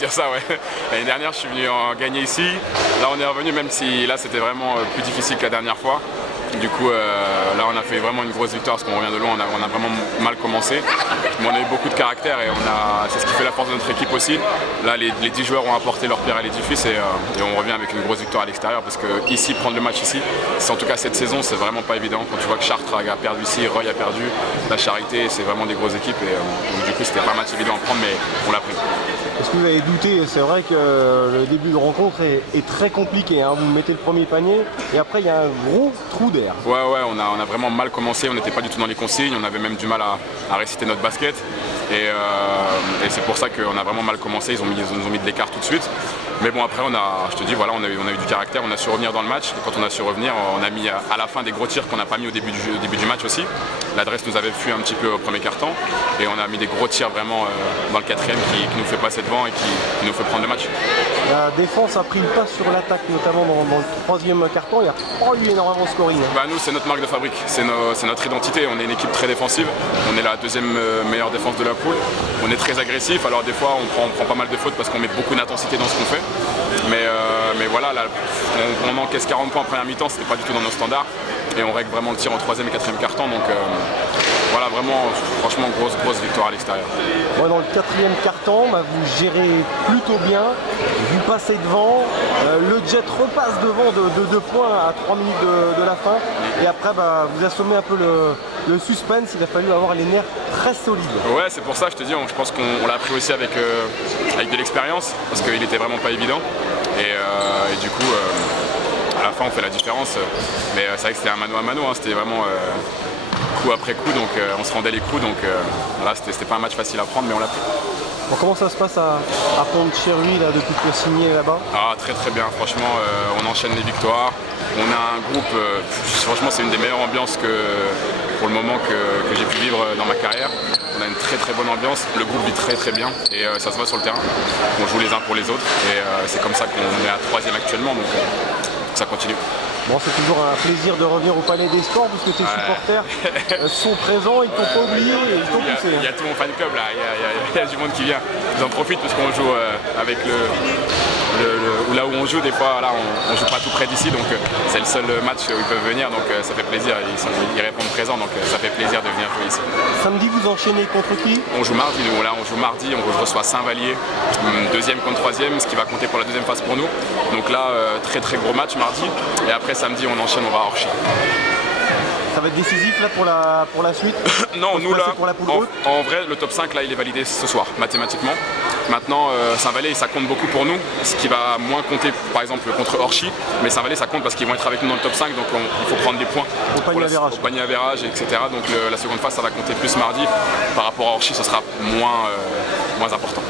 dire ça, ouais. L'année dernière, je suis venu en gagner ici. Là, on est revenu, même si là, c'était vraiment plus difficile que la dernière fois. Du coup, là, on a fait vraiment une grosse victoire parce qu'on revient de loin. On a vraiment mal commencé. Mais on a eu beaucoup de caractère et c'est ce qui fait la force de notre équipe aussi. Là, les 10 joueurs ont apporté leur pierre à l'édifice et on revient avec une grosse victoire à l'extérieur parce que ici, prendre le match ici, en tout cas cette saison, c'est vraiment pas évident. Quand tu vois que Chartres a perdu ici, Roy a perdu, la Charité, c'est vraiment des grosses équipes et donc, du coup, c'était pas un match évident à prendre, mais on l'a pris. Est-ce que vous avez douté? C'est vrai que le début de rencontre est très compliqué, hein. Vous mettez le premier panier et après il y a un gros trou d'air. Ouais, on a vraiment mal commencé, on n'était pas du tout dans les consignes, on avait même du mal à réciter notre basket. Et c'est pour ça qu'on a vraiment mal commencé, ils nous ont mis de l'écart tout de suite. Mais bon, après, je te dis, voilà, on a eu du caractère, on a su revenir dans le match. Et quand on a su revenir, on a mis à la fin des gros tirs qu'on n'a pas mis au début du match aussi. L'adresse nous avait fui un petit peu au premier quart-temps. Et on a mis des gros tirs vraiment dans le quatrième qui nous fait passer devant et qui nous fait prendre le match. La défense a pris le pas sur l'attaque, notamment dans le troisième quart-temps. Il n'y a pas eu énormément de scoring. Bah, nous, c'est notre marque de fabrique, c'est notre identité. On est une équipe très défensive. On est la deuxième meilleure défense de la poule. On est très agressif. Alors des fois, on prend pas mal de fautes parce qu'on met beaucoup d'intensité dans ce qu'on fait. Mais voilà, là, on encaisse 40 points en première mi-temps, c'était pas du tout dans nos standards. Et on règle vraiment le tir en troisième et quatrième quart-temps. Donc voilà, vraiment, franchement, grosse victoire à l'extérieur. Ouais, dans le quatrième quart-temps, vous gérez plutôt bien. Vous passez devant. Le Jet repasse devant de 2 points à 3 minutes de la fin. Et après, vous assommez un peu le suspense. Il a fallu avoir les nerfs très solides. Ouais, c'est pour ça, je te dis, je pense qu'on l'a appris aussi avec de l'expérience. Parce qu'il était vraiment pas évident. Et du coup, à la fin, on fait la différence. Mais c'est vrai que c'était un mano à mano, hein, c'était vraiment coup après coup, donc on se rendait les coups. Donc voilà, c'était pas un match facile à prendre, mais on l'a pris. Bon, comment ça se passe à Pont-de-Cherry là, depuis que tu as signé là-bas? Ah, très bien, franchement, on enchaîne les victoires. On a un groupe, franchement, c'est une des meilleures ambiances pour le moment que j'ai pu vivre dans ma carrière. On a une très bonne ambiance, le groupe vit très bien et ça se voit sur le terrain. On joue les uns pour les autres et c'est comme ça qu'on est à 3e actuellement, donc ça continue. Bon, c'est toujours un plaisir de revenir au Palais des Sports parce que tes supporters sont présents, ils t'ont pas oublié et ils t'ont poussé. Il y a tout mon fan club là, il y a du monde qui vient. Ils en profitent parce qu'on joue avec là où on joue, des fois là, on joue pas tout près d'ici, donc c'est le seul match où ils peuvent venir, donc ça fait plaisir, ils répondent présents, donc ça fait plaisir de venir jouer ici. Samedi, vous enchaînez contre qui? On joue mardi, on reçoit Saint-Vallier, 2e contre 3e, ce qui va compter pour la deuxième phase pour nous. Donc là, très gros match mardi, et après samedi on enchaîne, on va à Orchy. Ça va être décisif là pour la suite? Non, nous là, pour la poule haute. en vrai, le top 5 là, il est validé ce soir, mathématiquement. Maintenant, Saint-Vallier, ça compte beaucoup pour nous, ce qui va moins compter par exemple contre Orchy, mais Saint-Vallier, ça compte parce qu'ils vont être avec nous dans le top 5, donc il faut prendre des points au panier average, etc. Donc la seconde phase, ça va compter plus mardi. Par rapport à Orchy, ce sera moins important.